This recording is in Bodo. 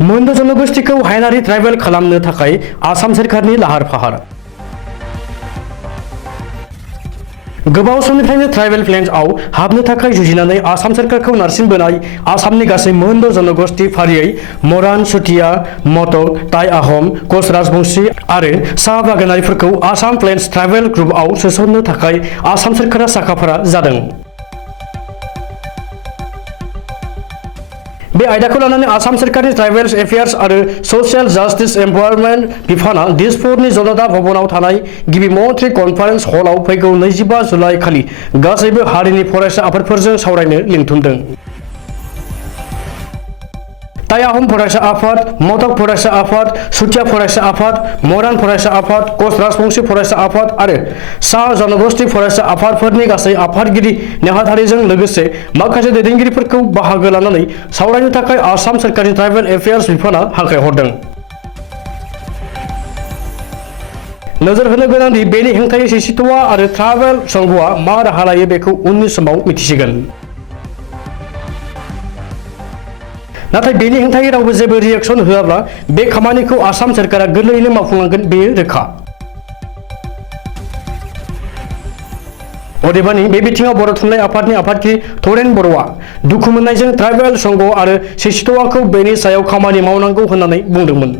मोनद' जनगोष्ठीखौ हायेनारि ट्राइबेल खालामनो थाखाय आसाम सोरखारनि लाहार फाहार। गोबाव समनिफ्रायनो ट्राइबेल प्लेन्सआव हाबनो थाखाय जुजिनानै आसाम सोरखारखौ नारसिनबोनाय आसामनि गासै मोनद' जनगोष्ठी फारियै मरान, चुटिया, मटक, टाइ आहम, कच राजबंशी आरो साहा बागानारिफोरखौ आसाम प्लेन्स ट्राइबेल ग्रुपआव सोसननो थाखाय आसाम सोरखारा साखाफारा जादों। बे आयदाखौ लानानै आसाम सोरखारनि ट्राइबेल्स एफेयार्स आरो सशियेल जास्टिस एम्पावारमेन्ट बिफाना दिसपुरनि जलदा भवनाव थानाय गिबि मन्थ्रि कनफारेन्स हलआव फैगौ 25 जुलाइ खालि गासैबो हारिनि फरायसा आफादफोरजों सावरायनो लिंथुमदों। टाइ आहम फरायसा आफाद, मटक फरायसा आफाद, चुटिया फरायसा आफाद, मरान फरायसा आफाद, कच राजबंशी फरायसा आफाद आरो साहा जनगोष्ठी फरायसा आफादफोरनि गासै आफादगिरि नेहाथारिजों लोगोसे माखासे दैदेनगिरिफोरखौ बाहागो लानानै सावरायनो थाखाय आसाम सोरखारनि ट्राइबेल एफेयार्स बिफाना हांख्रायहरदों। नोजोर होनो गोनांदि बेनि हेंथायै सिसिटवा आरो ट्राइबेल संघआ मा राहा लायो बेखौ उननि समाव मिथिसिगोन। नाथाय बेनि हेंथायै रावबो जेबो रिएक्शन होआब्ला बे खामानिखौ आसाम सोरखारा गोरलैयैनो मावफुंलांगोन बेयो रोखा। अदेबानि बे बिथिङाव बर' थुनलाइ आफादनि आफादगिरि थरेन बर'आ दुखु मोननायजों ट्राइबेल संघ आरो सिसिटवाखौ बेनि सायाव खामानि मावनांगौ होननानै बुंदोंमोन।